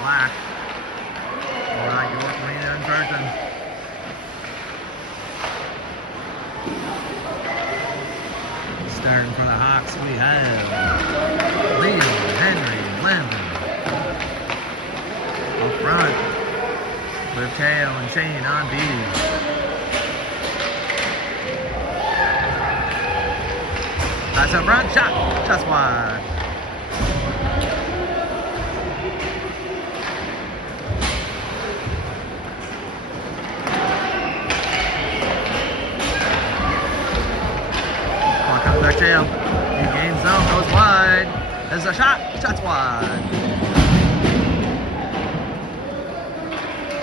black. Alright, U13A and Fredericton. Starting for the Hawks, we have Liam, Henry, Landon. Up front with Teo and Shane on B. That's up front, shot, just wide. Ball comes back Teo. He gains zone, goes wide. There's a shot, shot's wide.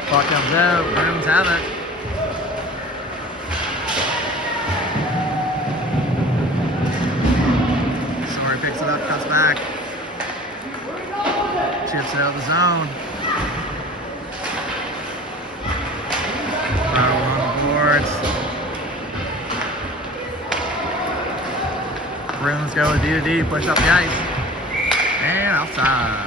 Ball comes out, Bruins have it. Picks it up, cuts back. Chips it out of the zone. Battle on the boards. Bruins go with D2D, push up the ice. And outside.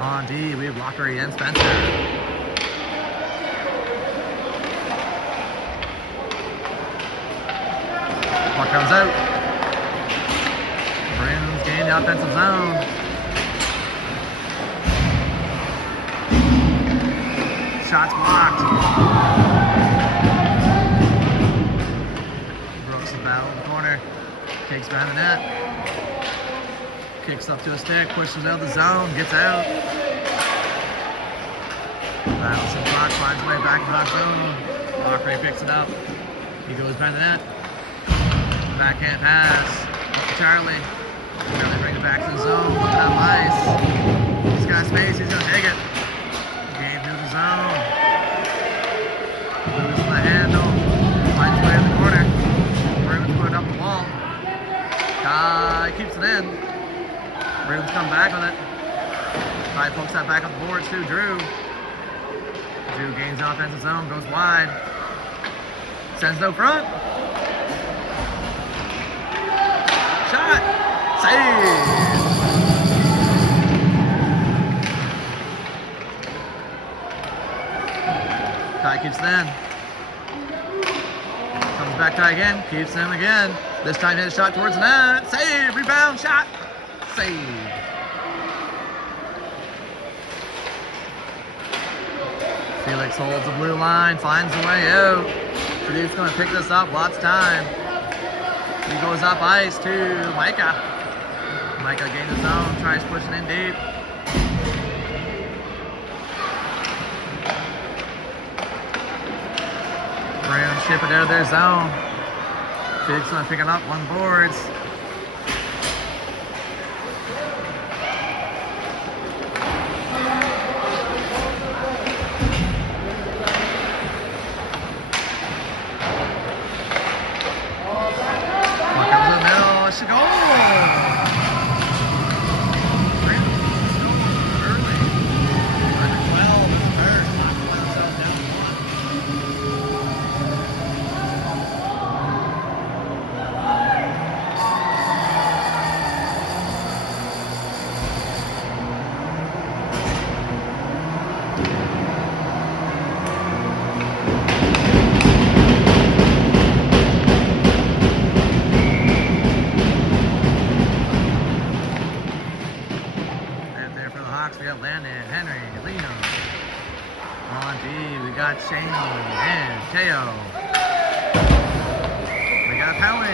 On D, we have Lockery and Spencer. Puck comes out. Bruins gain the offensive zone. Shots blocked. Brooks the battle in the corner. Takes behind the net. Kicks up to a stick, pushes out the zone, gets out. Battles some clock, finds his way back in the hot zone. Lockery picks it up. He goes behind the net. Backhand pass. Up to Charlie. Charlie brings it back to the zone. Looking up ice. He's got space, he's gonna take it. Game to the zone. Loses the handle. Finds his way in the corner. Bruins put it up the wall. He keeps it in. Bruins come back with it. Ty pokes that back up the boards too. Drew gains the offensive zone, goes wide. Sends it out front. Shot! Save! Ty keeps it in. Comes back Ty again, keeps it in again. This time hit a shot towards the net. Save! Rebound! Shot! Save. Felix holds the blue line, finds the way out. Dude's going to pick this up, lots of time. He goes up ice to Micah. Micah gains his zone, tries pushing in deep. Bruins ship it out of their zone. Felix going to pick it up on boards. Should go. Early. Under 12 in the third. Not pulling themselves down to 1. We got Landon, Henry, Lino. On D, we got Shane and Teo. We got Howie.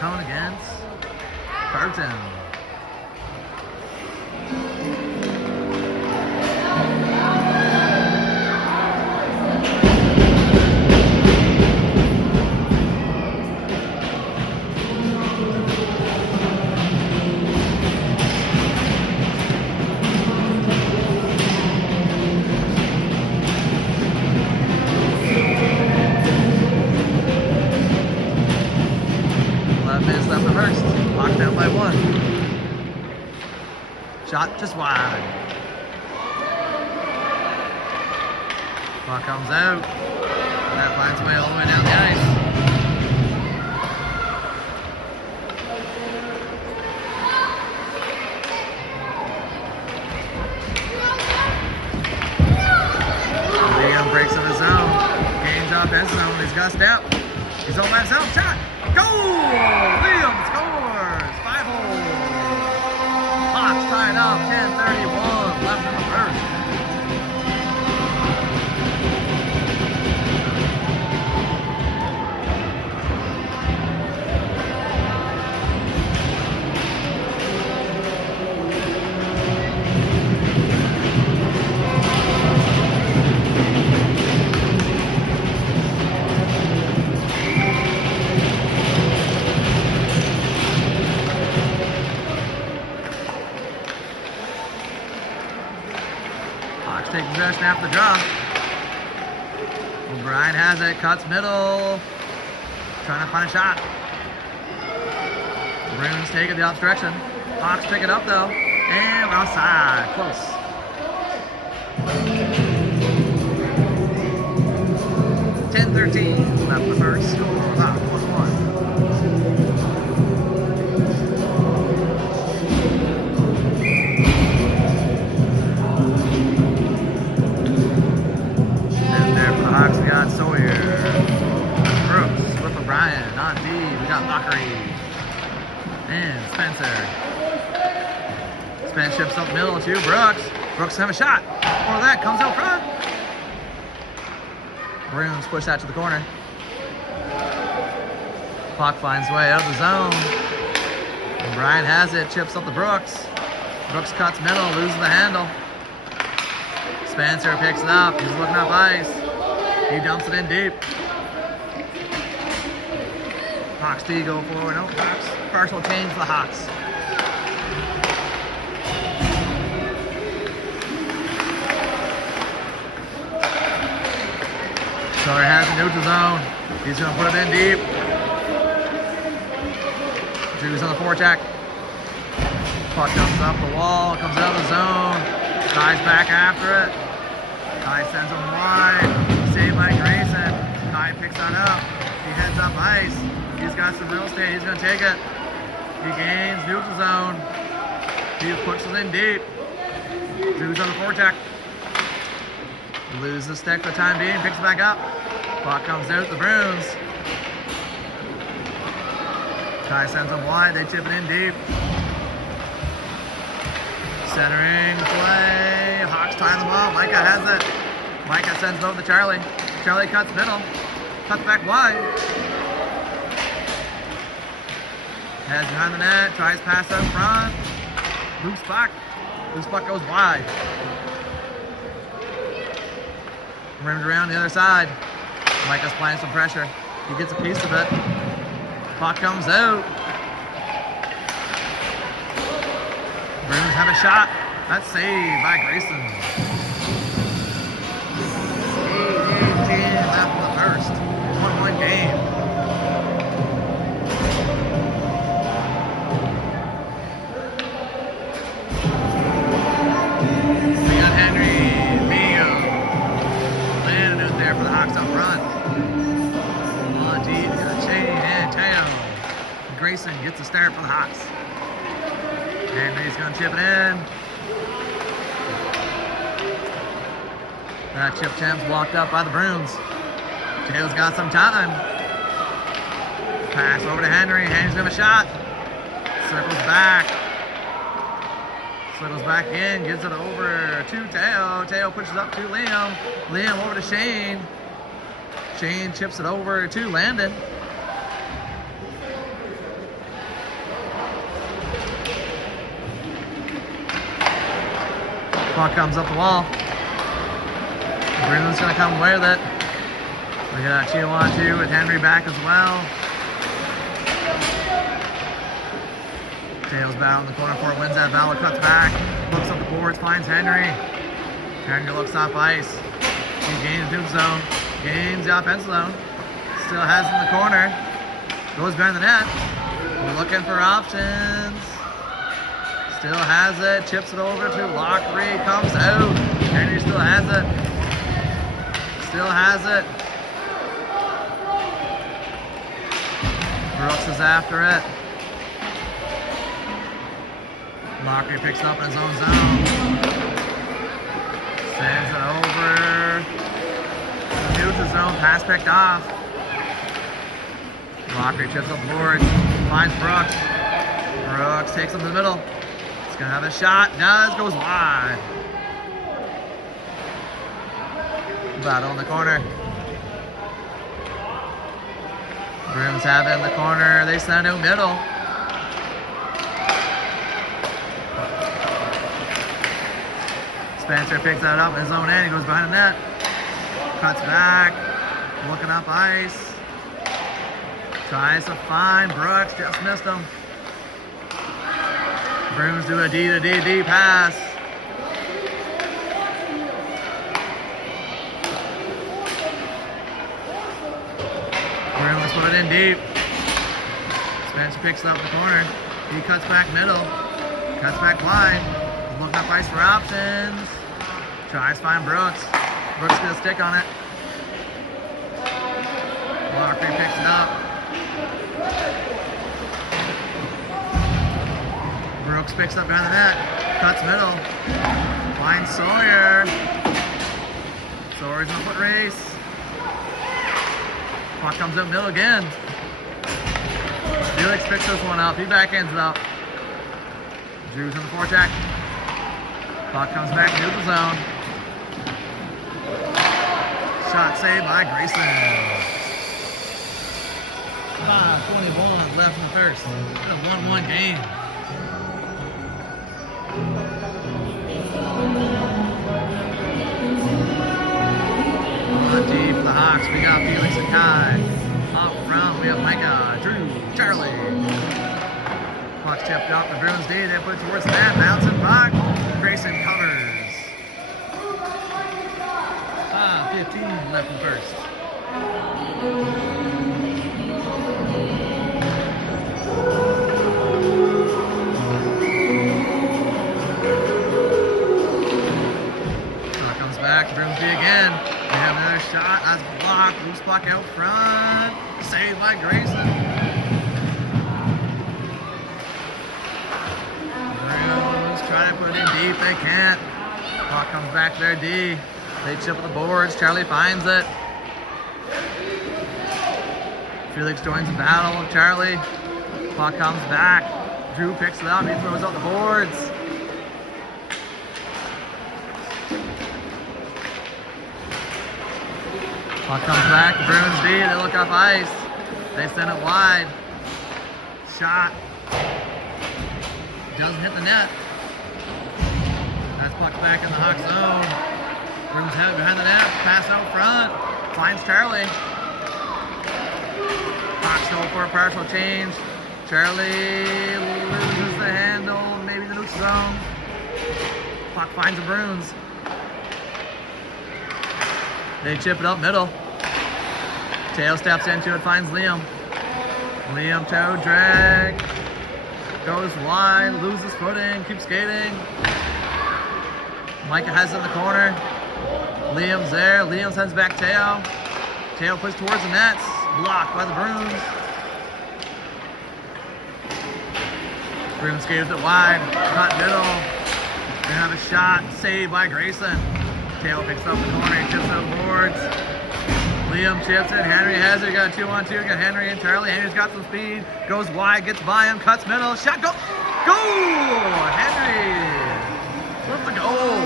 Cone against Fredericton. Shot just wide. Puck comes out. That finds its way all the way down the ice. Liam breaks in the zone. Gains up his zone. He's got a step. He's all by himself. Shot. Goal! Liam scores. 5-0. Hawks tied up. 10:31 left in the first. Takes possession after the draw. O'Brien has it, cuts middle, trying to find a shot. Bruins take it the opposite direction. Hawks pick it up though, and outside, close. $10-13 left the first. Score about 1-1. Hawks, we got Sawyer. Brooks with O'Brien. On D, we got Lockery. And Spencer. Spence ships up middle to Brooks. Brooks have a shot. Or that comes out front. Bruins push that to the corner. Puck finds way out of the zone. O'Brien has it, chips up to Brooks. Brooks cuts middle, loses the handle. Spencer picks it up. He's looking up ice. He dumps it in deep. Hawks D go forward. No, Hawks. Partial change for the Hawks. Sawyer has the neutral zone. He's going to put it in deep. Drew's on the forecheck. Puck comes up the wall, comes out of the zone. Guy's back after it. Guy sends him wide. Saved by Grayson. Kai picks that up. He heads up ice. He's got some real estate. He's going to take it. He gains neutral zone. He pushes in deep. Drew's on the forecheck. Loses the stick for the time being. Picks it back up. Puck comes out. The Bruins. Kai sends him wide. They chip it in deep. Centering play. Hawks tie them up. Micah has it. Micah sends it over to Charlie. Charlie cuts middle. Cuts back wide. Heads behind the net. Tries pass out front. Loose puck. Loose puck goes wide. Rimmed around the other side. Micah's applying some pressure. He gets a piece of it. Puck comes out. Bruins have a shot. That's saved by Grayson. 8:18 left in the first. 1-1 game. We got Henry, Mio. Landing out there for the Hawks up front. On D, we got Shane and Teo. Grayson gets the start for the Hawks. Henry's going to chip it in. That chip champ's blocked up by the Bruins. Taylor's got some time. Pass over to Henry. Henry's going to have a shot. Circles back. Circles back in. Gives it over to Teo. Teo pushes up to Liam. Liam over to Shane. Shane chips it over to Landon. Puck comes up the wall. Bruins gonna come away with it. We got Chihuahua with Henry back as well. Tails battle in the corner for it, wins that battle, cuts back, looks up the boards, finds Henry. Henry looks off ice. He gains the zone, gains the offensive zone. Still has it in the corner. Goes behind the net. We're looking for options. still has it, chips it over to Lockery, comes out. Henry still has it. Still has it. Brooks is after it. Lockery picks it up in his own zone. Sends it over. Neutral zone, pass picked off. Lockery chips up the boards, finds Brooks. Brooks takes him to the middle. He's gonna have a shot, does, goes wide. Battle in the corner. Bruins have it in the corner, they send out middle. Spencer picks that up in his own end, he goes behind the net. Cuts back, looking up ice. Tries to find Brooks, just missed him. Bruins do a D to D, D pass. Bruins put it in deep. Spencer picks it up in the corner. He cuts back middle, cuts back wide. He's looking up ice for options. Tries to find Brooks. Brooks gets a stick on it. Lockery picks it up. Brooks picks up behind the net, cuts middle, finds Sawyer. Sawyer's in a foot race. Puck comes up middle again. Felix picks this one up, he backhands it up. Drew's in the forecheck. Puck comes back neutral zone. Shot saved by Grayson. 5:21 left in the first. It's a 1-1 game. On D for the Hawks, we got Felix and Kai. Up front, we have Micah, Drew, Charlie. Puck's tipped up, the Bruins D, they put it towards the net, bouncing puck. Grayson covers. 5:15 left in the first. Back, Bruins D again. They have another shot. That's blocked. Loose puck out front. Saved by Grayson. Bruins trying to put it in deep. They can't. Puck comes back to their D. They chip at the boards. Charlie finds it. Felix joins the battle with Charlie. Puck comes back. Drew picks it up. He throws out the boards. Puck comes back, Bruins D, they look up ice. They send it wide. Shot. Doesn't hit the net. That's puck back in the Hawk zone. Bruins have it behind the net, pass out front. Finds Charlie. Hawks go for a partial change. Charlie loses the handle, maybe the neutral zone. Puck finds the Bruins. They chip it up middle. Teo steps into it, finds Liam. Liam toe drag. Goes wide, loses footing, keeps skating. Micah has it in the corner. Liam's there. Liam sends back Teo. Teo puts towards the nets. Blocked by the Bruins. Bruins skates it wide. Cut middle. They have a shot. Saved by Grayson. Teo picks up the corner, he chips out boards. Liam chips it, Henry has it, got a 2-on-2, got Henry and Charlie. Henry's got some speed, goes wide, gets by him, cuts middle, shot, go! Goal! Henry! What's the goal?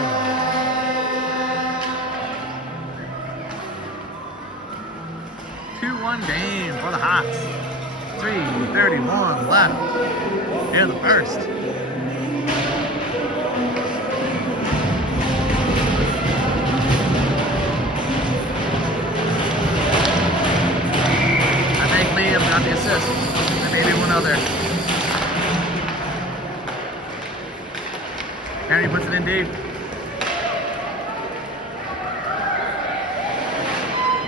Two-1 game for the Hawks. 3:31 left in the first. Liam got the assist, and maybe one other. Henry puts it in deep.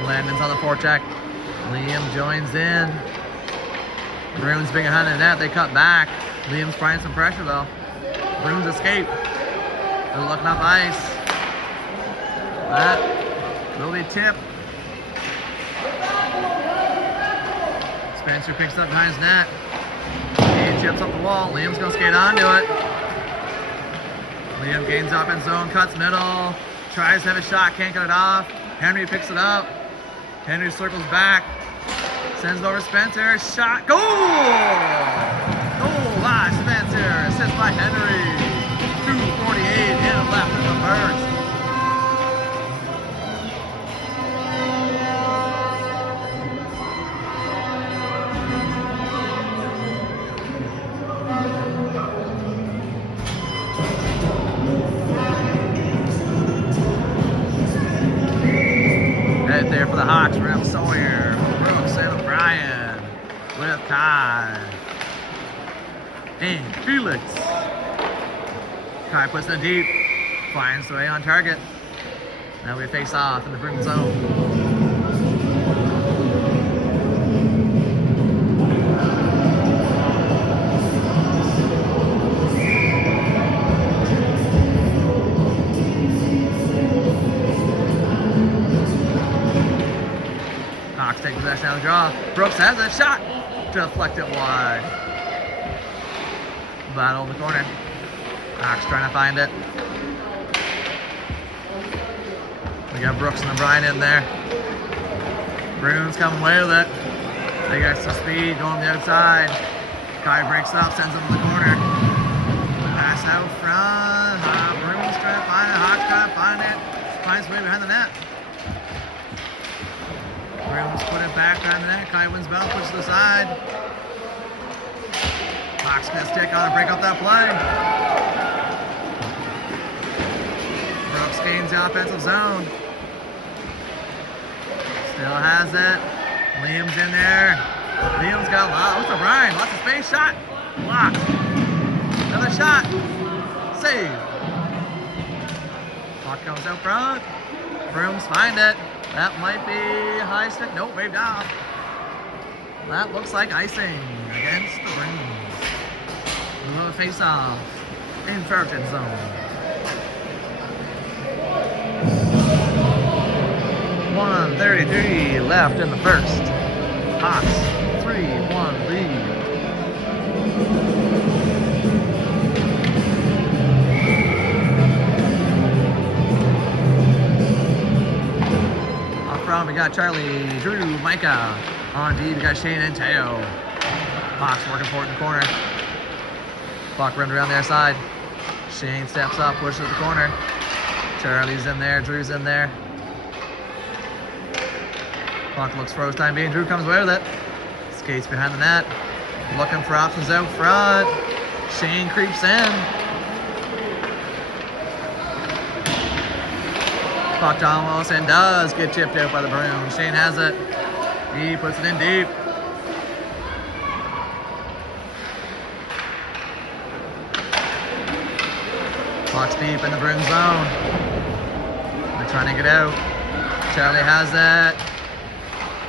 Landon's on the forecheck. Liam joins in. Bruins being behind the net, they cut back. Liam's trying some pressure though. Bruins escape. They're looking up ice. That will be tipped. Spencer picks up behind his net. He chips up the wall. Liam's gonna skate onto it. Liam gains up in zone, cuts middle, tries to have a shot, can't get it off. Henry picks it up. Henry circles back, sends it over to Spencer. Shot, goal! Goal by Spencer, assist by Henry. 2:48 in left in the first. There for the Hawks, we're going to have Sawyer, Brooks, and Brian with Kai and Felix. Kai puts it in deep, finds the way on target. Now we face off in the Bruins zone. Take possession out of the draw. Brooks has a shot. Deflected wide. Battle in the corner. Hawks trying to find it. We got Brooks and O'Brien in there. Bruins coming away with it. They got some speed going to the outside. Kai breaks up, sends it in the corner. Pass out front. Bruins trying to find it. Hawks trying to find it. Finds way behind the net. Bruins put it back behind the net. Kai wins battle, puts it to the side. Hawks gonna stick on and break up that play. Brooks gains the offensive zone. Still has it. Liam's in there. Liam's got a lot. What's O'Brien? Lots of space. Shot. Blocked. Another shot. Save. Puck comes out front. Bruins find it. That might be high stick. Nope, waved off. That looks like icing against the Bruins. We're going to face off in Fredericton zone. 1:33 left in the first. Hawks 3-1 lead. We got Charlie, Drew, Micah. On D, we got Shane and Teo. Hawks working for it in the corner. Puck runs around their side. Shane steps up, pushes it to the corner. Charlie's in there, Drew's in there. Puck looks froze time being. Drew comes away with it. Skates behind the net. Looking for options out front. Shane creeps in. Puck almost and does get chipped out by the Bruins. Shane has it. He puts it in deep. Puck's deep in the Bruins zone. They're trying to get out. Charlie has it.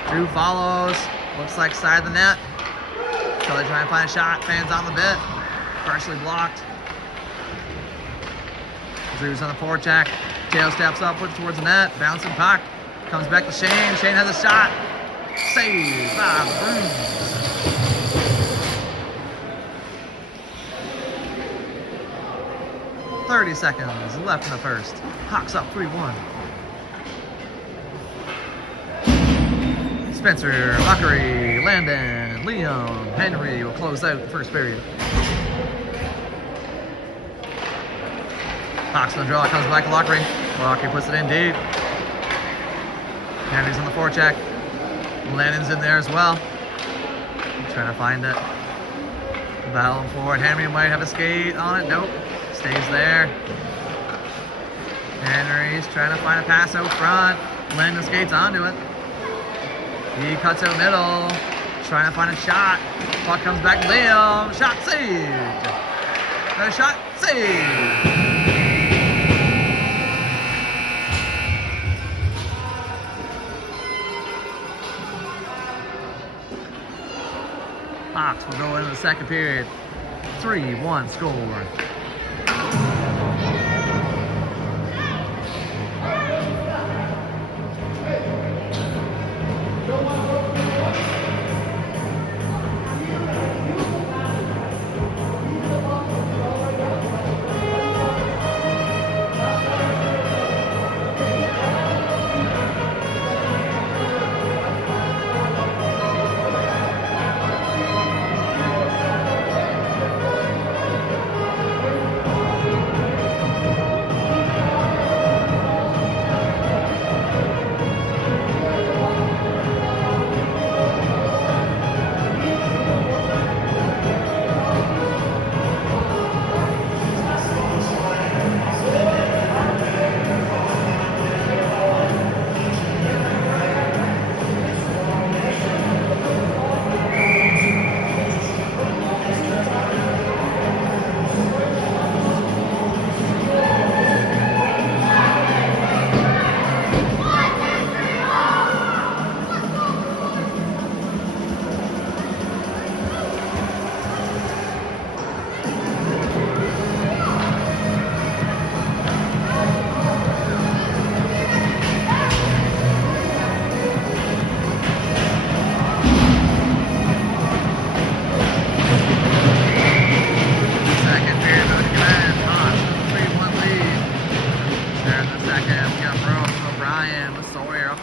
Drew follows. Looks like side of the net. Charlie trying to find a shot. Fans on the bit. Partially blocked. Drew's on the forecheck. Tail steps up, puts towards the net, bouncing puck, comes back to Shane. Shane has a shot. Save by the Bruins. .30 seconds left in the first. Hawks up 3-1. Spencer, Lockery, Landon, Liam, Henry will close out the first period. Hawks on the draw, comes back to Lockery. Lockery puts it in deep. Henry's on the forecheck. Lennon's in there as well. Trying to find it. Battling forward. Henry might have a skate on it. Nope. Stays there. Henry's trying to find a pass out front. Lennon skates onto it. He cuts out middle. Trying to find a shot. Puck comes back to Liam. Shot saved. Another shot saved. Hawks will go into the second period. 3-1 score.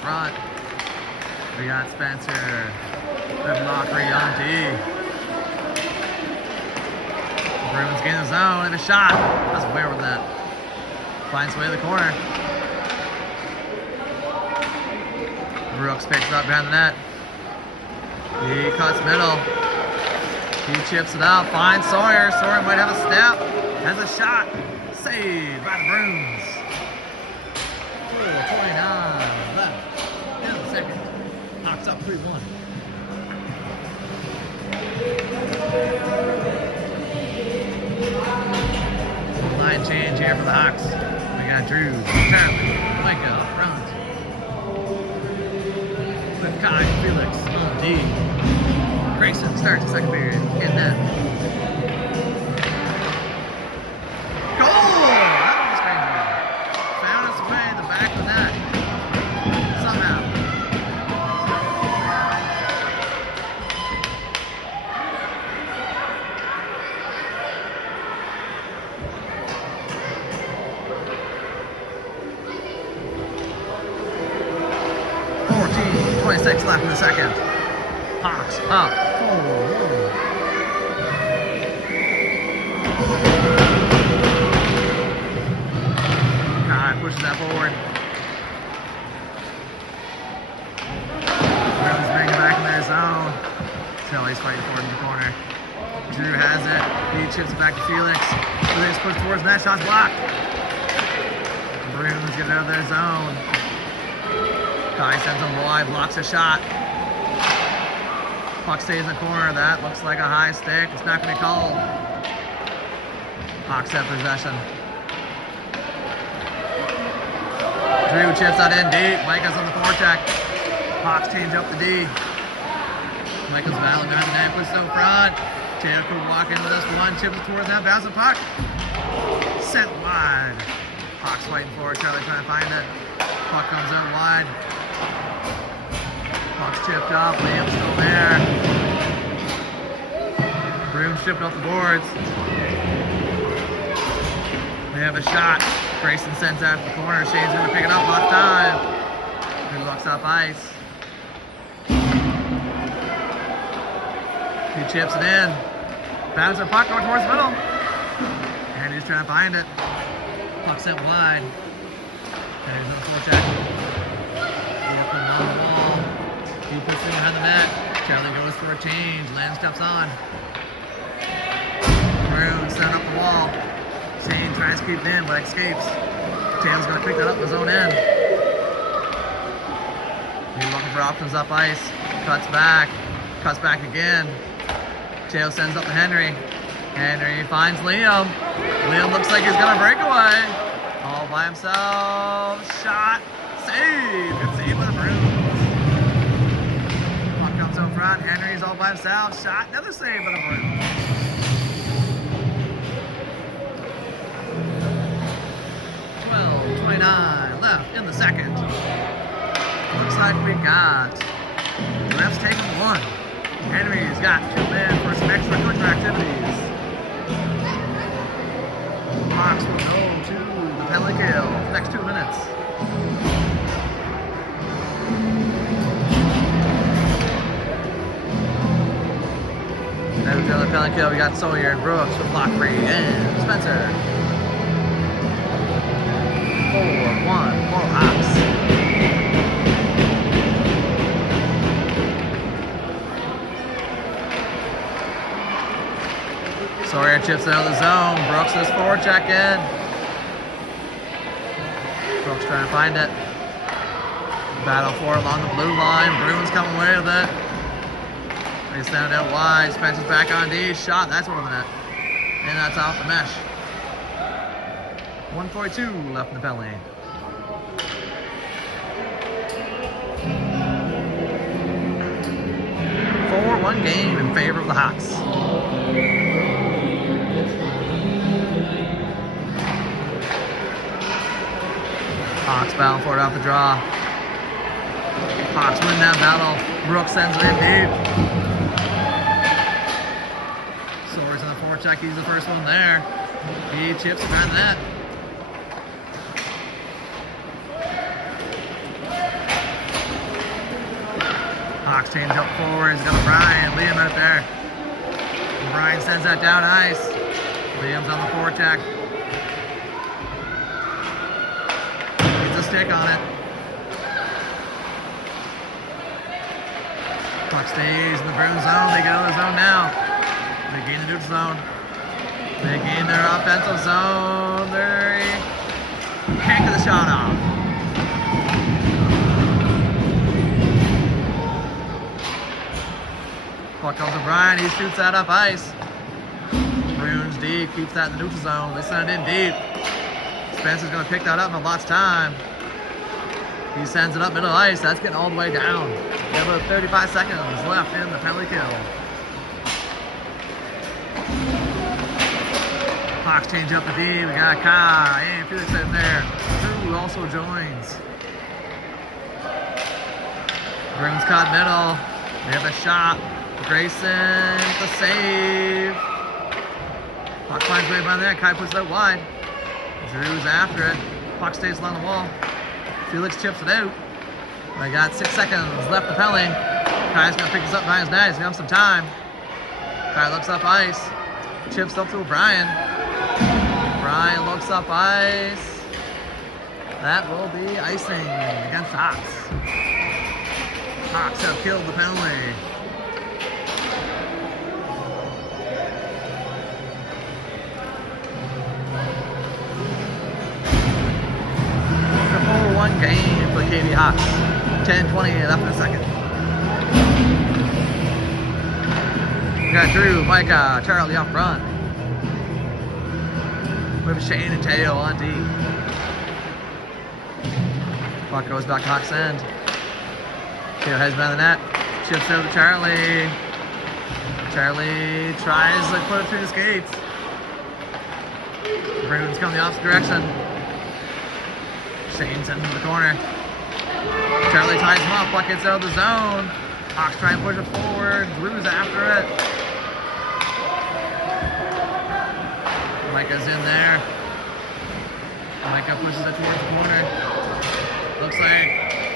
front. We got Spencer with Lockery on D. Bruins getting the zone and a shot. That's way over that. Finds way to the corner. Brooks picks it up behind the net. He cuts middle. He chips it out. Finds Sawyer. Sawyer might have a step. Has a shot. Saved by the Bruins. 4:29 left in the second. Hawks up 3-1. Line change here for the Hawks. We got Drew, Charlie, Micah up front. With Kai Felix on D. Grayson starts the second period. In net. Goal! That was crazy. Found its way in the back of the net. Somehow. .26 left in the second. Hawks up. Kai pushes that forward. Bruins bring it back in their zone. Tilly's fighting forward in the corner. Drew has it. He chips it back to Felix. Felix pushes towards net. Shot's blocked. Bruins get out of their zone. Kai sends him wide, blocks a shot. Puck stays in the corner. That looks like a high stick. It's not going to be called. Hawks have possession. Drew chips that in deep. Micah's on the forecheck. Hawks change up the D. Micah's battling behind the net, pushes up front. Taylor could walk into this one, chips it towards that, bounce the puck. Sent wide. Hawks fighting for it. Charlie trying to find it. Puck comes out wide. Puck's chipped up. Liam's still there. Bruins chipped up the boards. They have a shot. Grayson sends out the corner. Shane's going to pick it up. Lost time. He looks up ice. He chips it in. Bounces the puck going towards the middle. And he's trying to find it. Puck sent wide. And he's on the forecheck. He up on the wall. He puts it behind the net. Charlie goes for a change. Land steps on. Bruins set up the wall. Shane tries to keep it in, but escapes. Taylor's going to pick that up in his own end. He's looking for options up ice. Cuts back. Cuts back again. Taylor sends up to Henry. Henry finds Liam. Liam looks like he's going to break away. All by himself. Shot. Save. Good save by the Bruins. Puck comes up front. Henry's all by himself. Shot. Another save by the Bruins. 12:29 left in the second. Looks like we got refs taking one. Henry's got 2 men for some extracurricular activities. Hawks will go to the penalty kill for the next 2 minutes. Then with the other penalty kill, we got Sawyer and Brooks with Lockery and Spencer. 4-1 for Hawks. Sawyer chips it out of the zone. Brooks is forecheck in. Brooks trying to find it. Battle for it along the blue line. Bruins coming away with it. They send it out wide. Spencer's back on D. Shot. That's over the net. And that's off the mesh. 1:42 left in the penalty. One game in favor of the Hawks. Hawks battling for it off the draw. Hawks win that battle. Brooks sends it in deep. Sawyer's on the forecheck. He's the first one there. He chips it behind the net. Hawks change up forward. He's got Brian. Liam out there. Brian sends that down ice. Liam's on the forecheck. Needs a stick on it. Puck stays in the Bruins zone. They get out of the zone now. They gain the neutral zone. They gain their offensive zone. They can't get the shot off. Puck comes to Brian. He shoots that up ice. Bruins deep. Keeps that in the neutral zone. They send it in deep. Spencer's going to pick that up in lots of time. He sends it up middle ice. That's getting all the way down. We have about 35 seconds left in the penalty kill. Hawks change up the D. We got Kai and Felix in there. Drew also joins. Bruins caught middle. They have a shot. Grayson, the save. Puck finds way by there. Kai puts it out wide. Drew's after it. Puck stays along the wall. Felix chips it out. They got 6 seconds left to penalty. Kai's gonna pick this up behind his net. He's gonna have some time. Kai looks up ice. Chips up to O'Brien. O'Brien looks up ice. That will be icing against Hawks. Hawks have killed the penalty. Game for KV Hawks. 10:20 left in a second. We got Drew, Micah, Charlie up front. We have Shane and Teo on D. Puck goes back to Hawks end. Teo heads behind the net. Chips out to Charlie. Charlie tries to put it through the skates. Bruins come the opposite direction. Shane's into the corner. Charlie ties him up. Puck gets out of the zone. Hawks try and push it forward. Drew's after it. Micah's in there. Micah pushes it towards the corner. Looks like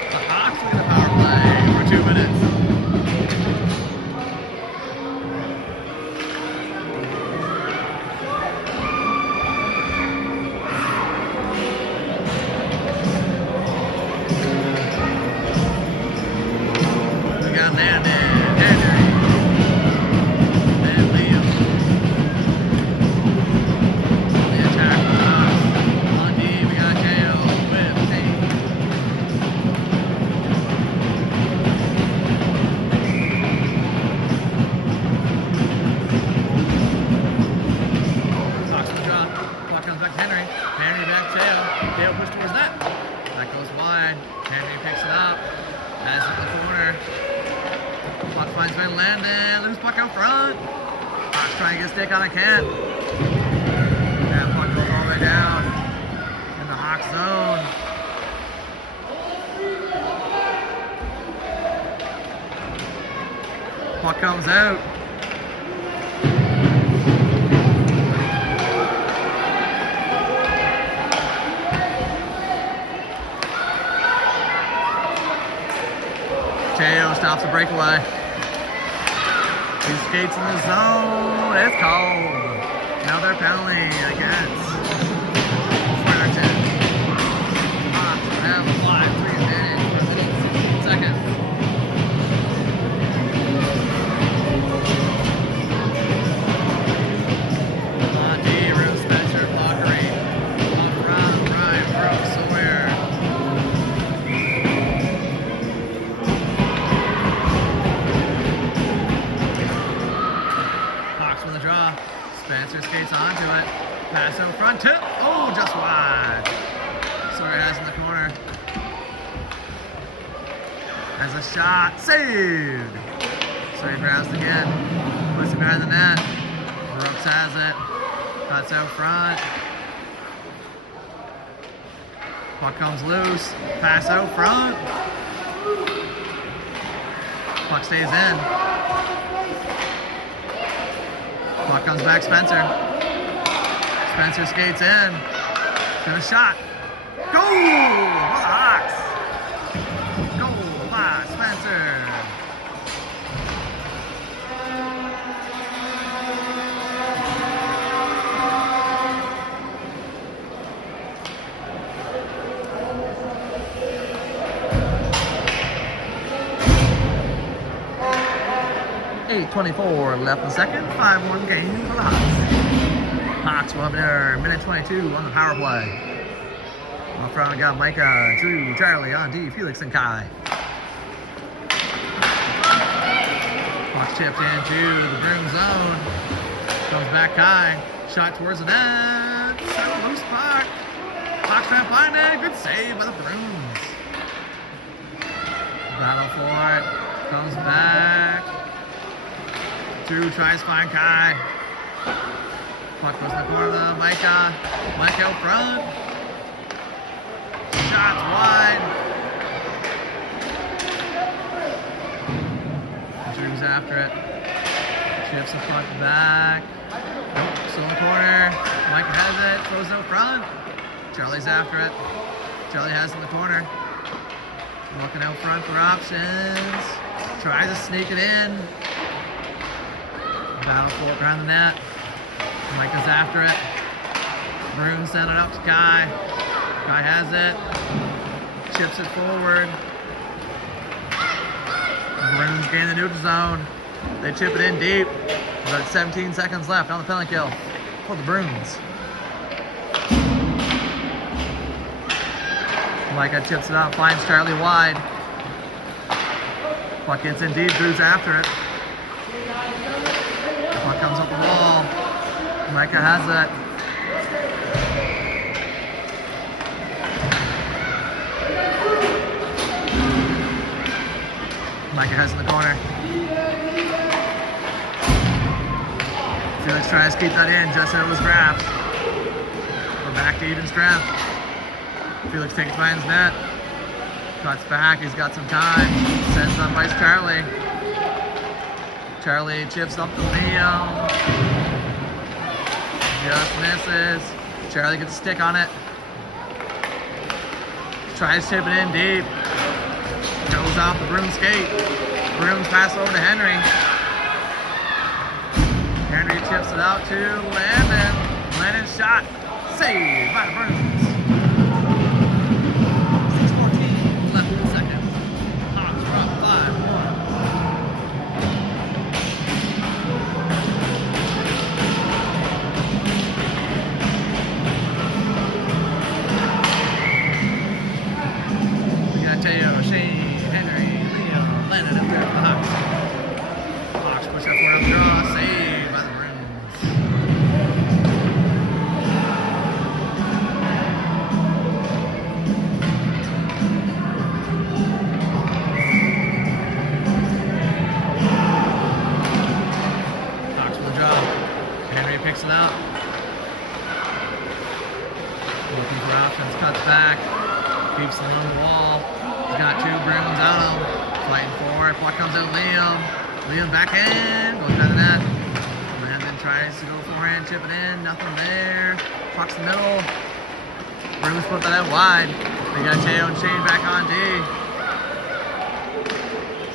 the Hawks win the power play for 2 minutes. Puck comes out. Teo stops the breakaway. He skates in the zone. It's called. Another penalty against Fredericton. Hawks have a 5-3 advantage for 16 seconds. Skates onto it. Pass out front tip. Oh, just wide. Sawyer has in the corner. Has a shot. Saved. Sawyer grabs it again. Puts it behind the net. Brooks has it. Cuts out front. Puck comes loose. Pass out front. Puck stays in. Puck comes back, Spencer. Spencer skates in. Got a shot. Goal for the Hawks. Goal by Spencer. 8:24 left in the second. 5-1 game for the Hawks. Hawks will have their minute 22 on the power play. Up front, we got Micah, Drew, Charlie on D, Felix, and Kai. Hawks chipped into the Bruins zone. Comes back Kai. Shot towards the net. So loose puck. Hawks trying to find it. Good save by the Bruins. Battle for it. Comes back. Drew tries to find Kai. Puck goes in the corner of the Micah. Micah out front. Shots wide. Drew's after it. Chips the puck back. Nope, still in the corner. Micah has it. Throws it out front. Charlie's after it. Charlie has it in the corner. Looking out front for options. Tries to sneak it in. Battle for it around the net. Micah's after it. Bruins send it up to Kai. Kai has it. Chips it forward. Bruins gain the neutral zone. They chip it in deep. About 17 seconds left on the penalty kill for the Bruins. Micah chips it up, finds Charlie wide. Puck gets in deep, Drew's after it. Puck comes up the wall. Micah has it. Micah has it in the corner. Felix tries to keep that in, just as it was grabbed. We're back to even strength. Felix takes behind his net. Cuts back, he's got some time. Sends up by Charlie. Charlie chips up to Liam. Just misses. Charlie gets a stick on it. Tries to chip it in deep. Goes off the Bruins skate. Bruins pass over to Henry. Henry chips it out to Landon. Landon's shot. Saved by the Bruins. 6:14 left in the second. Hawks are up 5-1. We got Teo, Shane, Henry, Liam, Landon up there for the Hawks. Hawks push up for a draw. Saved by the Bruins. Hawks with the draw. Henry picks it up. Looking for options, cuts back. Keeps it on the wall. He's got two Bruins on him. Fighting for it. Puck comes out Liam. Liam back in. Goes down the net. Landon tries to go forehand, chip it in. Nothing there. Puck's the middle. Bruins put that out wide. We got Teo and Shane back on D.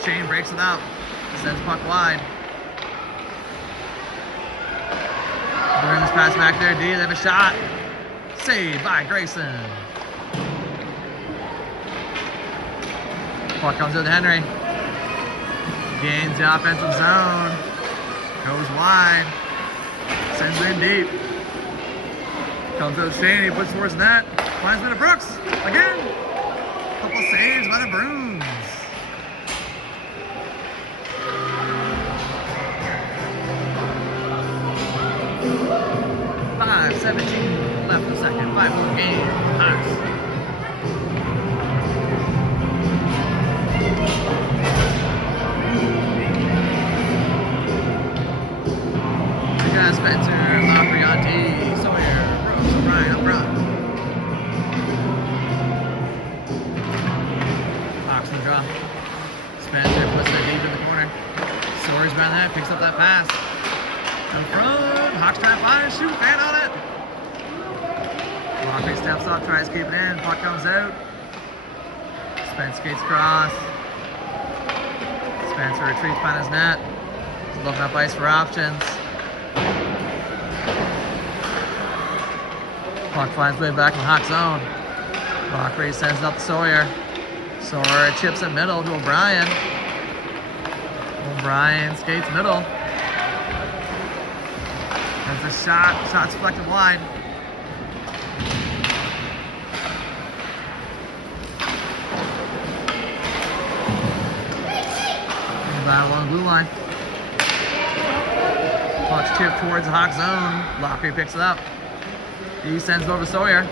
Shane breaks it up. Sends puck wide. Bruins pass back there. D. They have a shot. Saved by Grayson. Puck comes with Henry. Gains the offensive zone. Goes wide. Sends it in deep. Comes out Shane. He puts towards net. Finds Minute Brooks. Again. Couple saves by the Bruins. .5:17 left in the second. 5-1 game. Hawks. Spencer, Lowry on D, Sawyer, Brooks, O'Brien up front. Hawks in the draw. Spencer puts it deep in the corner. Sawyer's around that, picks up that pass. In front, Hawks trying to find it, shoot, fan on it. Lowry steps up, tries to keep it in, puck comes out. Spence skates across. Spencer retreats behind his net. He's looking up ice for options. Puck finds way back in the Hawk zone. Lockery sends it up to Sawyer. Sawyer chips in middle to O'Brien. Brian skates middle. There's a shot. Shot's deflected wide. Battle on the blue line. Puck's tipped towards the Hawk zone. Lockery picks it up. He sends it over to Sawyer.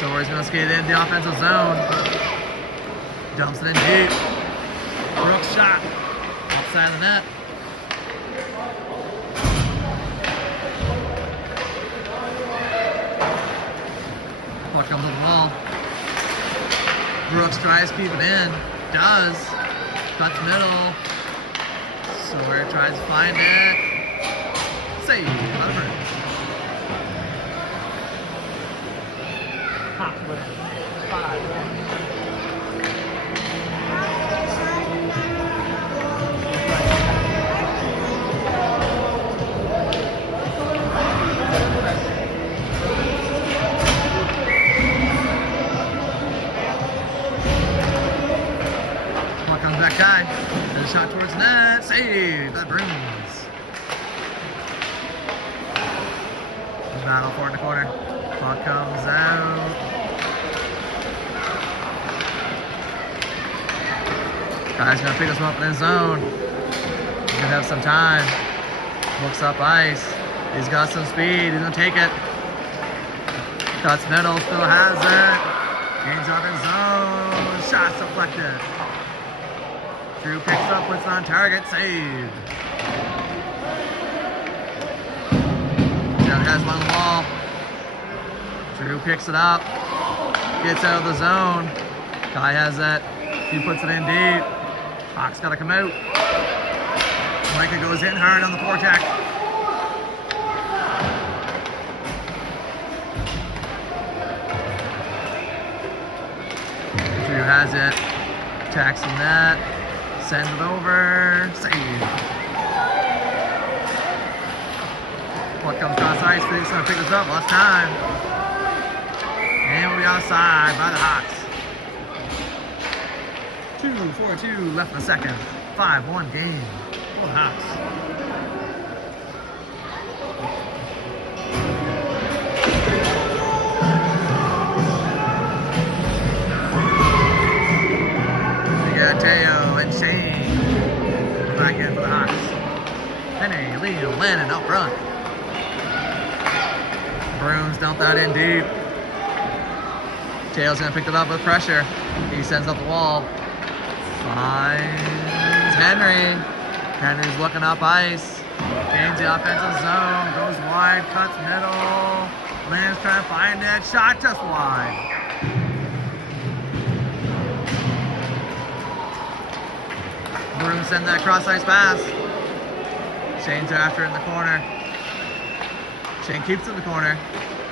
Sawyer's going to skate it in the offensive zone. Dumps it in deep. Brooks shot. Outside of the net. Puck comes on the wall. Brooks tries to keep it in. Does. Cuts middle. Sawyer tries to find it. Save by the Bruins. Hawks win 5-1. That guy. And a shot towards net. Save the Bruins. Battle for it in the corner. Puck comes out. Guy's gonna pick this one up in his zone. He's gonna have some time. Looks up ice. He's got some speed. He's gonna take it. Cuts middle. Still has it. Gains up in zone. Shot deflected. Drew picks up, puts on target, save. Jeff has one on the wall. Drew picks it up, gets out of the zone. Kai has it, he puts it in deep. Hawk's gotta come out. Micah goes in hard on the forecheck. Drew has it, attacks the net. Sends it over. Save. Puck comes across ice. He's going to pick this up. Last time. And we'll be outside by the Hawks. 2:42 left in the second. 5-1 game for the Hawks. Teo and Shane back in for the Hawks. Penny, Liam, Lennon up front. Bruins dump that in deep. Teo's gonna pick it up with pressure. He sends up the wall. Finds Henry. Henry's looking up ice. Gains the offensive zone. Goes wide, cuts middle. Lennon's trying to find it. Shot just wide. Bruins send that cross ice pass. Shane's after it in the corner. Shane keeps it in the corner.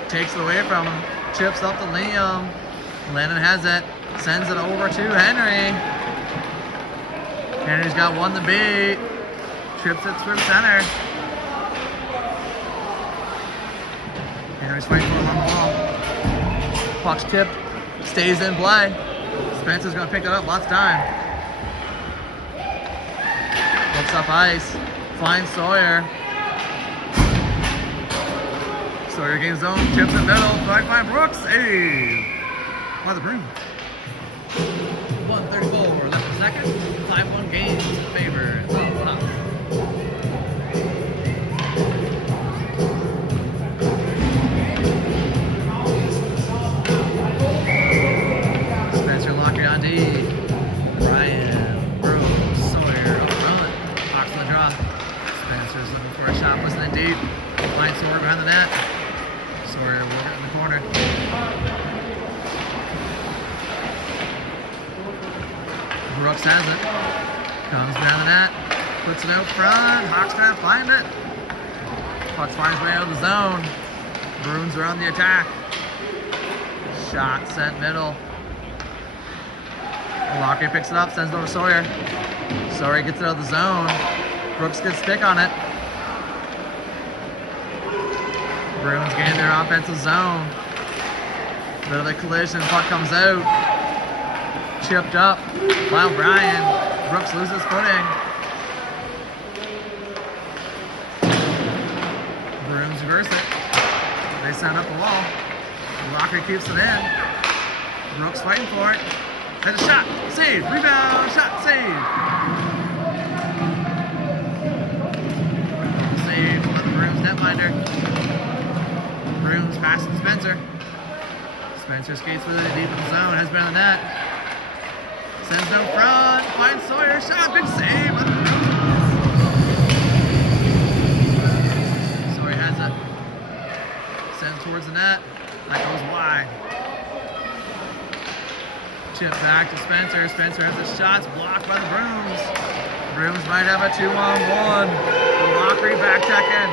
Takes it away from him. Chips up to Liam. Lennon has it. Sends it over to Henry. Henry's got one to beat. Trips it through center. Henry's fighting for it on the wall. Puck's tipped. Stays in play. Spencer's going to pick it up. Lots of time. Looks up ice, finds Sawyer. Sawyer gains zone, chips in middle, by Brooks, save by the Bruins. 1:34 left in the second, 5-1 games in favor of the Hawks. Spencer Lockery on D. Ryan, Brooks, Sawyer up front. Hawks on the draw. Spencer's looking for a shot, puts it in deep. Finds Sawyer behind the net. Sawyer will get in the corner. Brooks has it. Comes behind the net. Puts it out front. Hawks trying to find it. Puck finds his way out of the zone. Bruins are on the attack. Shot sent middle. Lockery picks it up, sends it over to Sawyer. Sawyer gets it out of the zone. Brooks gets stick on it. Bruins gain their offensive zone. Bit of a collision, puck comes out. Chipped up by O'Brien. Brooks loses footing. reverse it. They send up the wall. Lockery keeps it in. Brooks fighting for it. Then a shot, save, rebound, shot, save. Save for the Bruins netminder. Bruins passing Spencer. Spencer skates with it deep in the zone, has been in the net. Sends it out front, finds Sawyer, shot, big save. Sawyer has it. Sends towards the net. That goes wide. Chip back to Spencer. Spencer has the shots blocked by the Bruins. Bruins might have a 2-on-1. Lockery back check in.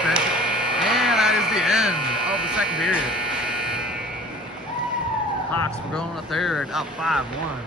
Spencer. And that is the end of the second period. Hawks were going to third, up 5-1.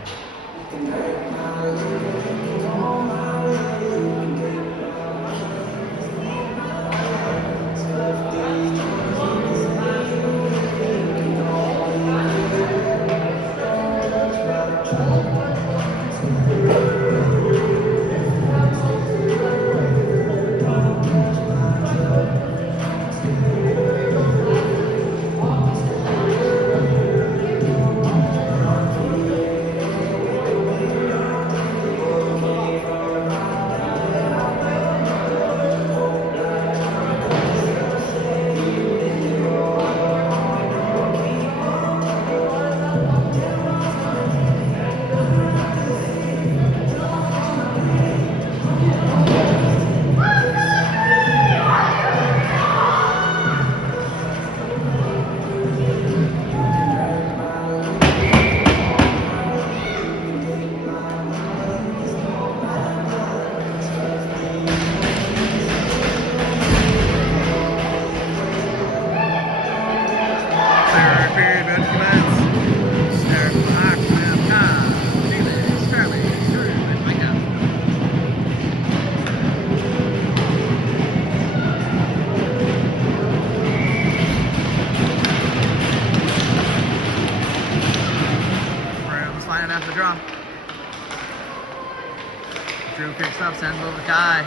Drew picks up, sends it over to Kai.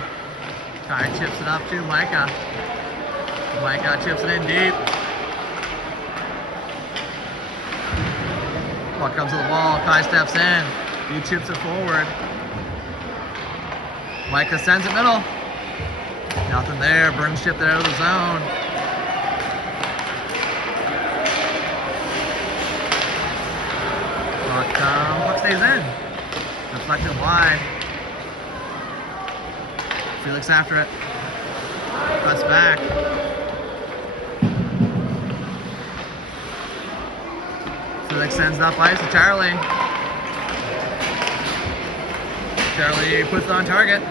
Kai chips it up to Micah. Micah chips it in deep. Puck comes to the wall. Kai steps in. He chips it forward. Micah sends it middle. Nothing there. Bruins chipped it out of the zone. Puck stays in. Deflected wide. Felix after it. Cuts back. Felix sends it up ice to Charlie. Charlie puts it on target.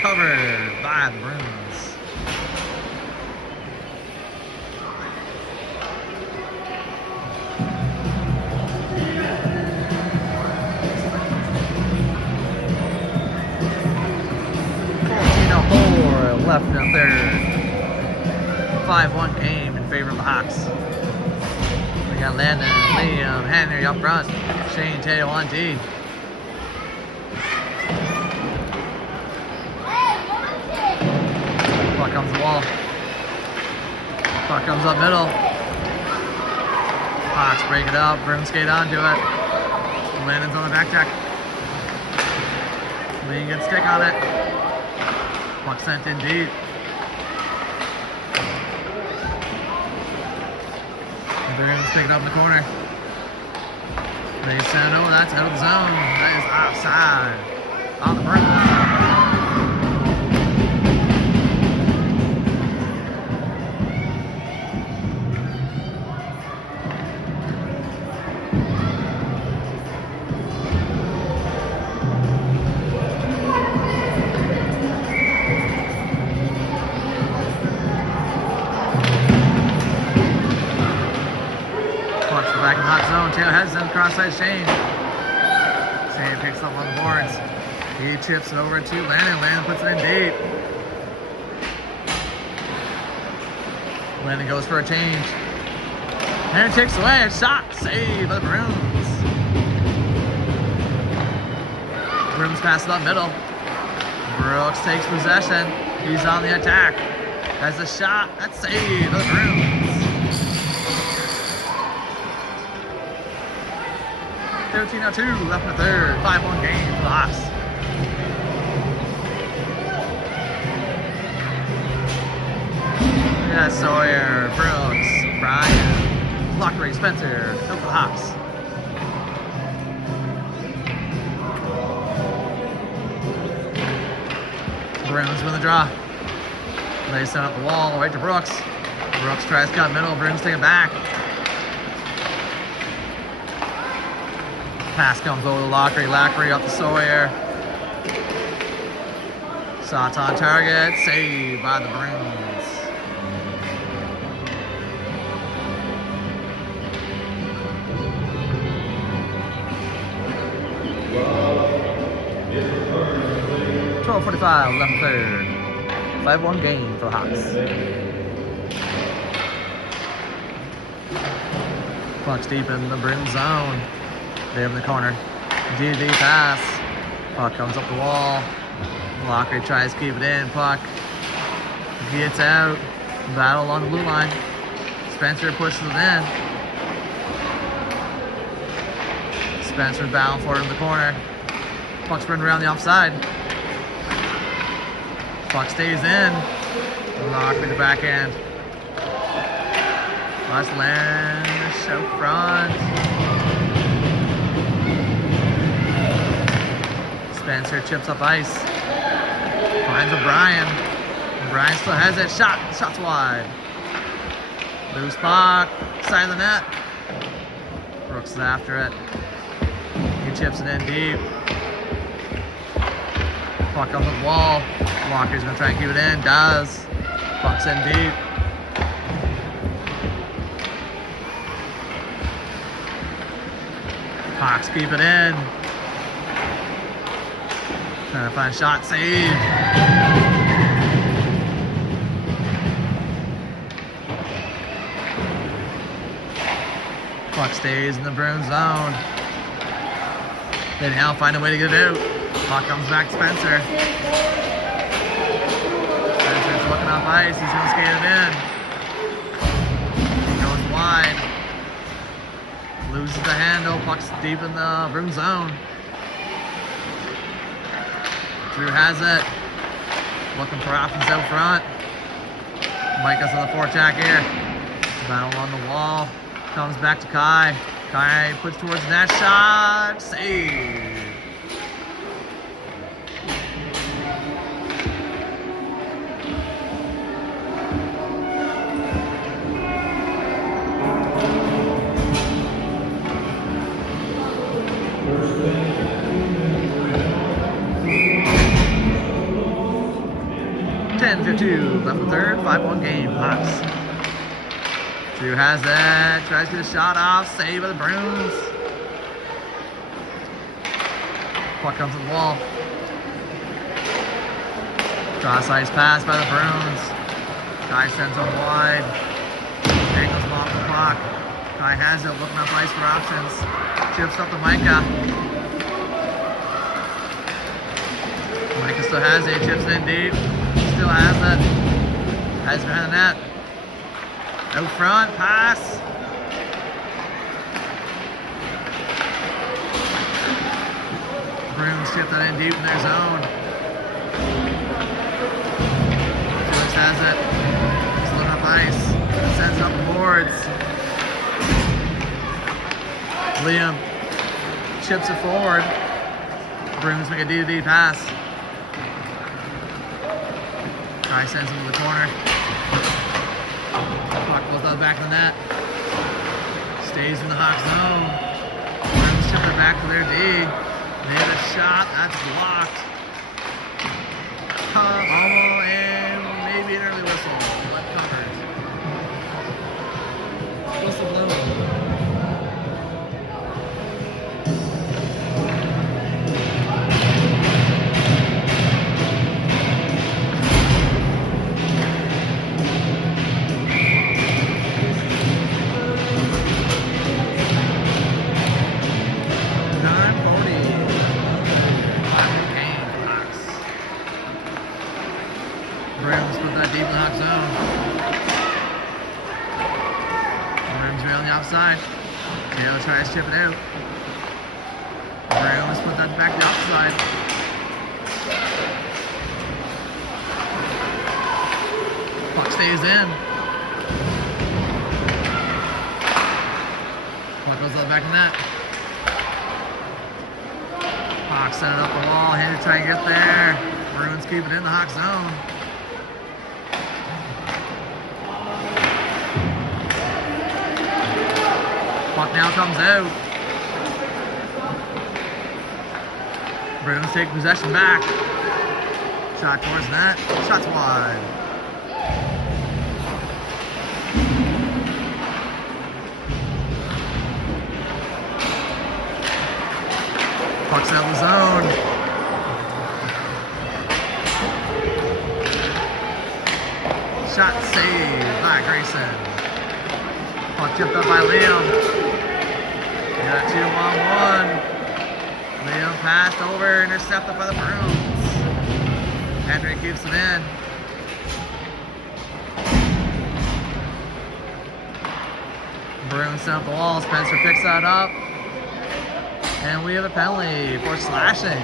Covered by the Bruins. Left in the third. 5-1 game in favor of the Hawks. We got Landon, Liam, Henry up front. Shane Teo on D. Puck comes to the wall. Puck comes up middle. Hawks break it up. Bruins skate onto it. Landon's on the back check. Lee gets stick on it. Puck sent in deep. The Bruins pick it up in the corner. They send it over. That's out of the zone. That is offside on the Bruins. Back in hot zone, Taylor has them cross-side Shane. Shane picks up on the boards. He chips it over to Landon. Landon puts it in deep. Landon goes for a change. And it takes away a shot. Save by the Bruins. Bruins pass it up middle. Brooks takes possession. He's on the attack. Has a shot. That's saved by the Bruins. 13:02 left in the third. 5-1 game for the Hawks. Yeah, Sawyer, Brooks, Brian, Lockery, Spencer. Go for the Hawks. Bruins win the draw. They set up the wall right to Brooks. Brooks tries to cut middle. Bruins take it back. Pass comes over to Lockery. Lockery up to Sawyer. Shots on target. Saved by the Bruins. .45 left in third. 5-1 game for the Hawks. Puck's deep in the Bruins zone. There in the corner. D pass. Puck comes up the wall. Lockery tries to keep it in. Puck gets out. Battle along the blue line. Spencer pushes it in. Spencer bound for it in the corner. Puck's running around the offside. Puck stays in. Lockery the backhand. Must land out front. Spencer chips up ice. Finds O'Brien. O'Brien still has it. Shot's wide. Loose puck. Side of the net. Brooks is after it. He chips it in deep. Puck up the wall. Walker's gonna try and keep it in. Does. Puck's in deep. Hawks keep it in. Trying to find a shot. Saved. Puck stays in the Bruins zone. They now find a way to get it out. Puck comes back to Spencer. Spencer's looking off ice. He's going to skate it in. He goes wide. Loses the handle. Puck's deep in the Bruins zone. Drew has it. Looking for options out front. Micah's on the forecheck here. Battle on the wall. Comes back to Kai. Kai puts towards the net. Shot. Save. .52 left in third, 5-1 game, Hawks. Drew has that, tries to get a shot off, save by the Bruins. Puck comes to the wall. Cross ice pass by the Bruins. Kai sends him wide. Angles him off the puck. Kai has it, looking up ice for options. Chips up to Micah. Micah still has it, chips in deep. Still has it. Has behind the net. Out front, pass. Bruins chip that in deep in their zone. Felix has it. He's looking up ice. Sends up the boards. Liam chips it forward. Bruins make a D-to-D pass. Kai sends him to the corner. Puck goes out the back of the net. Stays in the Hawks zone. Bruins ship it back to their D. They have a shot. That's blocked. Almost, and maybe an early whistle. But covered. Whistle blown. on the outside. Taylor tries to chip it out. Bruins put that back to the outside. Puck stays in. Puck goes out back in net. Hawks set it up the wall. Henry trying to get there. Bruins keep it in the Hawk zone. Puck now comes out. Bruins take possession back. Shot towards net. Shots wide. Puck's out of the zone. Shot saved by Grayson. Puck tipped up by Liam. We got 2-on-1. Liam passed over, intercepted by the Bruins. Henry keeps it in. Bruins set up the wall. Spencer picks that up. And we have a penalty for slashing.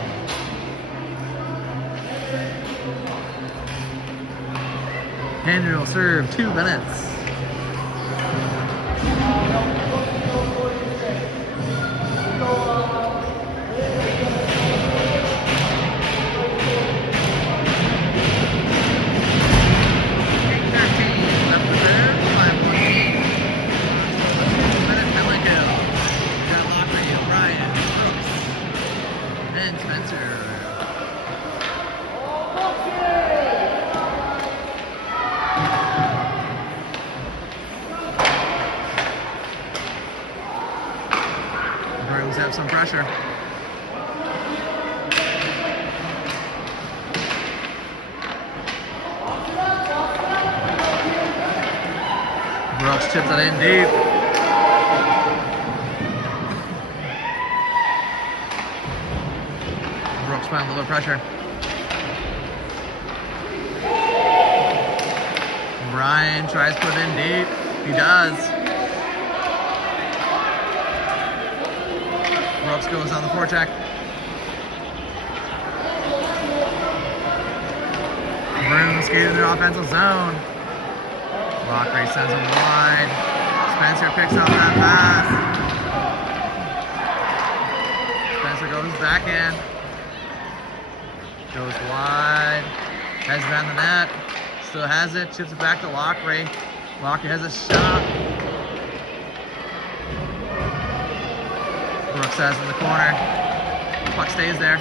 Henry will serve 2 minutes. Have some pressure. Brooks chips it in deep. Brooks putting a little pressure. Brian tries to put it in deep. He does. Brooks goes on the forecheck. Bruins skating in their offensive zone. Lockery sends him wide. Spencer picks up that pass. Spencer goes back in. Goes wide. Heads around the net. Still has it. Chips it back to Lockery. Lockery has a shot. Brooks has it in the corner. Puck stays there.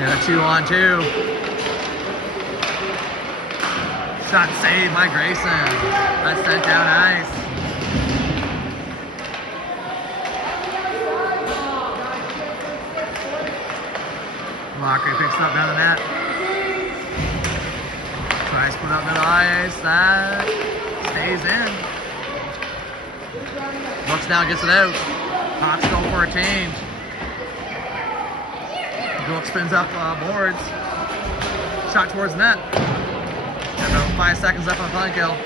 And a 2-on-2. Shot saved by Grayson. That's sent down ice. Lockery picks up down the net. Tries to put up middle ice. That stays in. Brooks now gets it out. Hawks go for a change. Brooks spins up boards. Shot towards net. About 5 seconds left on the penalty kill.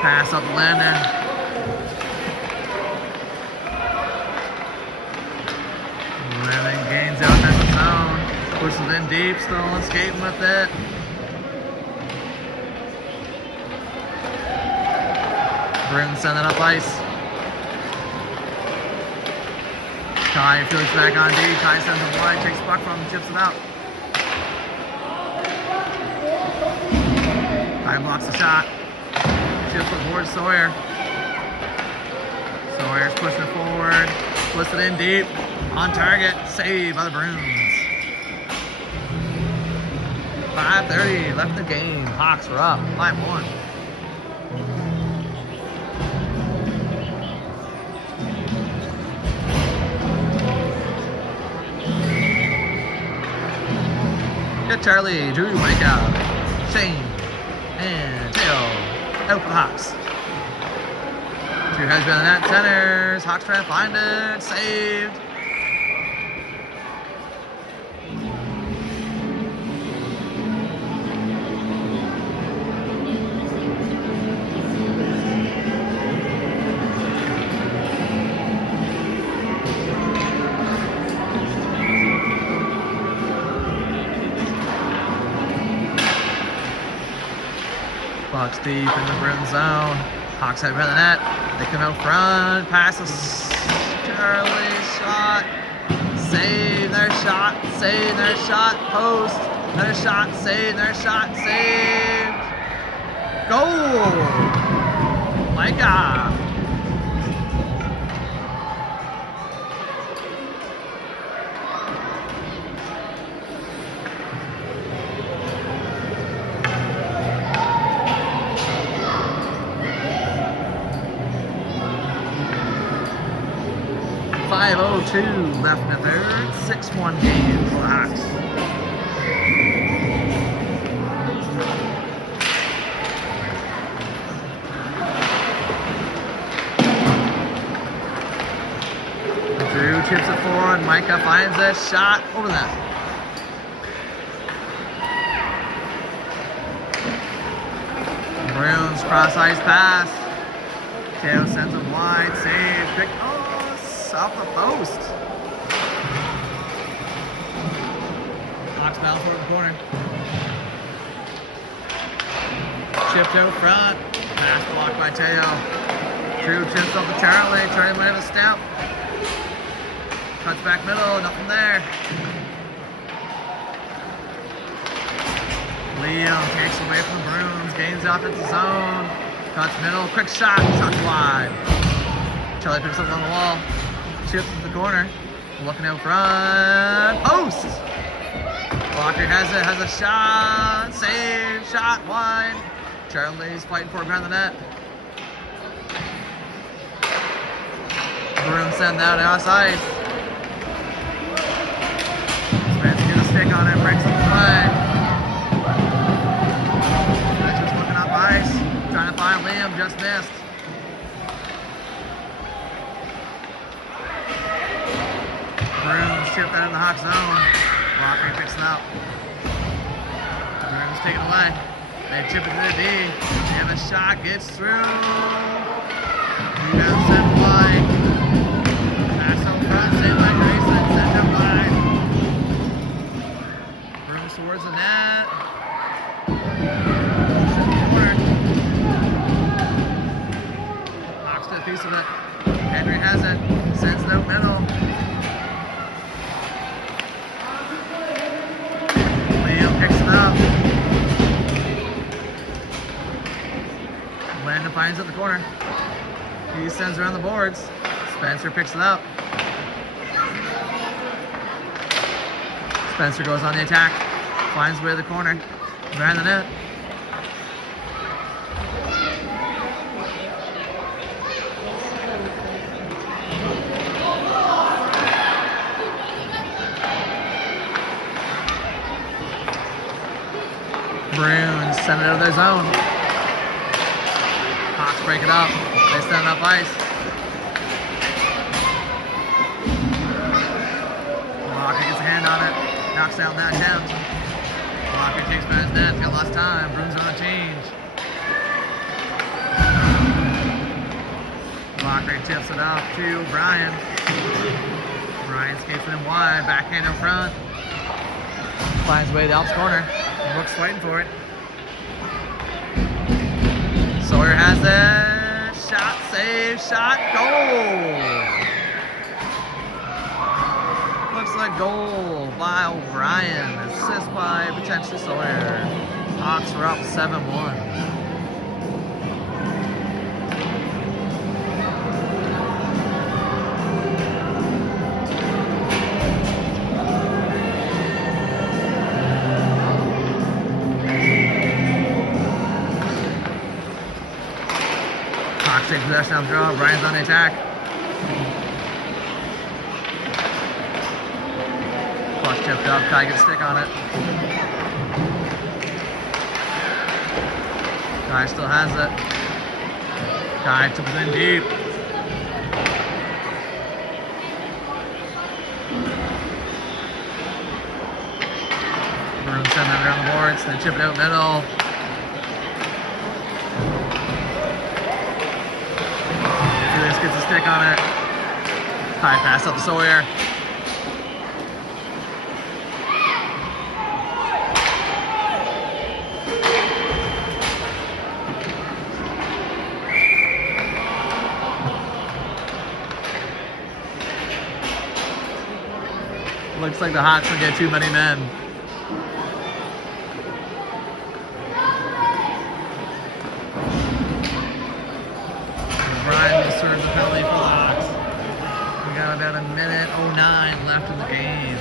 Pass up to Landon. Landon gains out in the zone. Pushes in deep, still skating with it. Bruins send it up ice. Ty Felix back on D. Ty sends it wide, takes the puck from him, chips it out. Ty blocks the shot. Chips it towards Sawyer. Sawyer's pushing it forward. Puts it in deep. On target. Saved by the Bruins. 5:30 left in the game. Hawks are up. 5-1. Get Charlie, Drew, wake up. Shane, and Tail out for the Hawks. Two heads behind the net, centers. Hawks trying to find it. Saved. Bucks deep in the Bruins zone. Hawks head behind the net. They come out front. Passes. Charlie shot. Save their shot. Save their shot. Post. Another shot. Save their shot. Saved. Goal. My God. .5:02 left in the third. 6-1 game for the Hawks. Drew chips it forward. Micah finds a shot over that. Bruins cross ice pass. Teo sends it wide. Save. Pick. Off the post. Hawks battle for the corner. Chipped out front. Pass blocked by Teo. Drew chips off the Charlie. Charlie might have a step. Cuts back middle. Nothing there. Liam takes away from the Bruins. Gains off into zone. Cuts middle. Quick shot. Shots wide. Charlie picks up on the wall. Chips to the corner, looking out front, post! Walker has it, has a shot, save, shot wide. Charlie's fighting for it behind the net. Bruins send that out ice. Spencer gets a stick on it, breaks up the play. Spencer's looking up ice, trying to find Liam, just missed. Bruins chip that in the Hawk zone. Walker picks it up. Bruins take it away. They chip it to the D. They have a shot, gets through. Rebound sent wide. Pass out front, saved by Grayson, sent it wide. Bruins towards the net. Corner. Hawks to a piece of it. Henry has it, sends it out middle. Landon finds it at the corner. He sends around the boards. Spencer picks it up. Spencer goes on the attack. Finds way to the corner. Behind the net. Bruins send it out of their zone. Hawks break it up. They send it up ice. Walker gets a hand on it. Knocks down that attempt. Walker takes by his net. Got lost time. Bruins on a change. Walker tips it up to Brian. Brian skates it in wide. Backhand in front. Finds way to the Alps corner. Brooks fighting for it. Sawyer has it. Shot, save, shot, goal. Looks like goal by O'Brien. Assist by potentially Sawyer. Hawks are up 7-1. Takes possession of the draw. Brian's on the attack. Puck chipped up. Kai gets a stick on it. Kai still has it. Kai took it in deep. boards, then chip it out middle. Felix gets a stick on it. High pass up to Sawyer. Looks like the Hawks will get too many men. Brian will serve the penalty for the Hawks. We got about a minute 09 left in the game.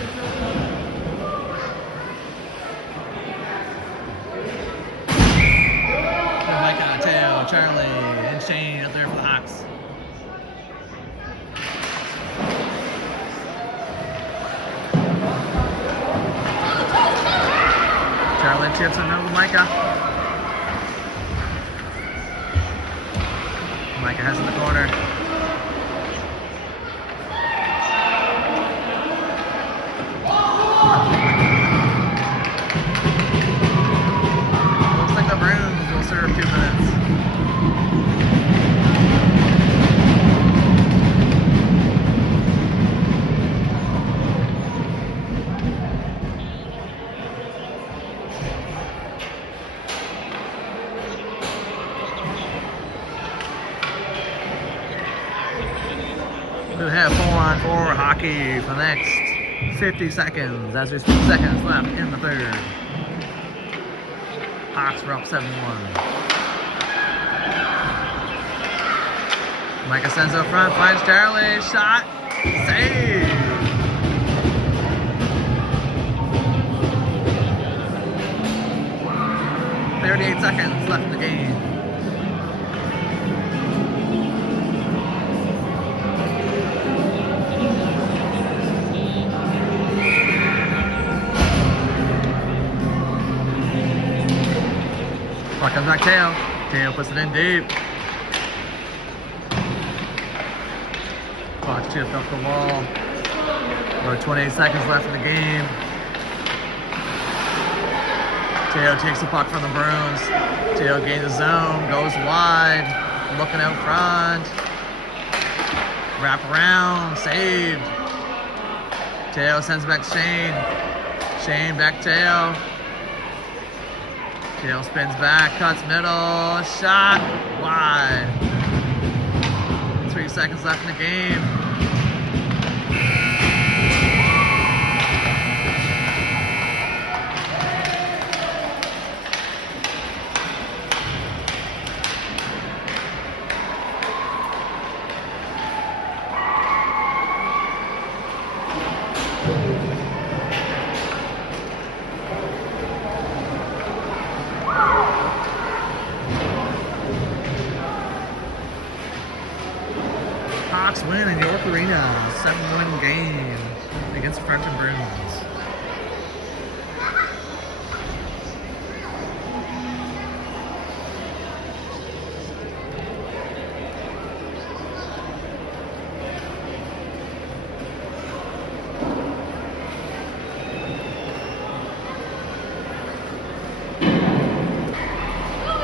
Micah, Teo, Charlie, and Shane up there for the Hawks. Charlie chips on over Micah. Micah has in the corner. Looks like the Bruins will serve 2 minutes. We'll have 4-on-4 hockey for the next 50 seconds as there's 2 seconds left in the third. Hawks are up 7-1. Micah sends out front, finds Charlie, shot, save! .38 seconds left in the game. Puck comes back Teo. Teo puts it in deep. Puck chipped up the wall. About 28 seconds left in the game. Teo takes the puck from the Bruins. Teo gains the zone, goes wide, looking out front. Wrap around, saved. Teo sends back Shane. Shane back Teo. Teo spins back, cuts middle, shot, wide. 3 seconds left in the game. Hawks win in York Arena, 7-1 game against the Fredericton Bruins.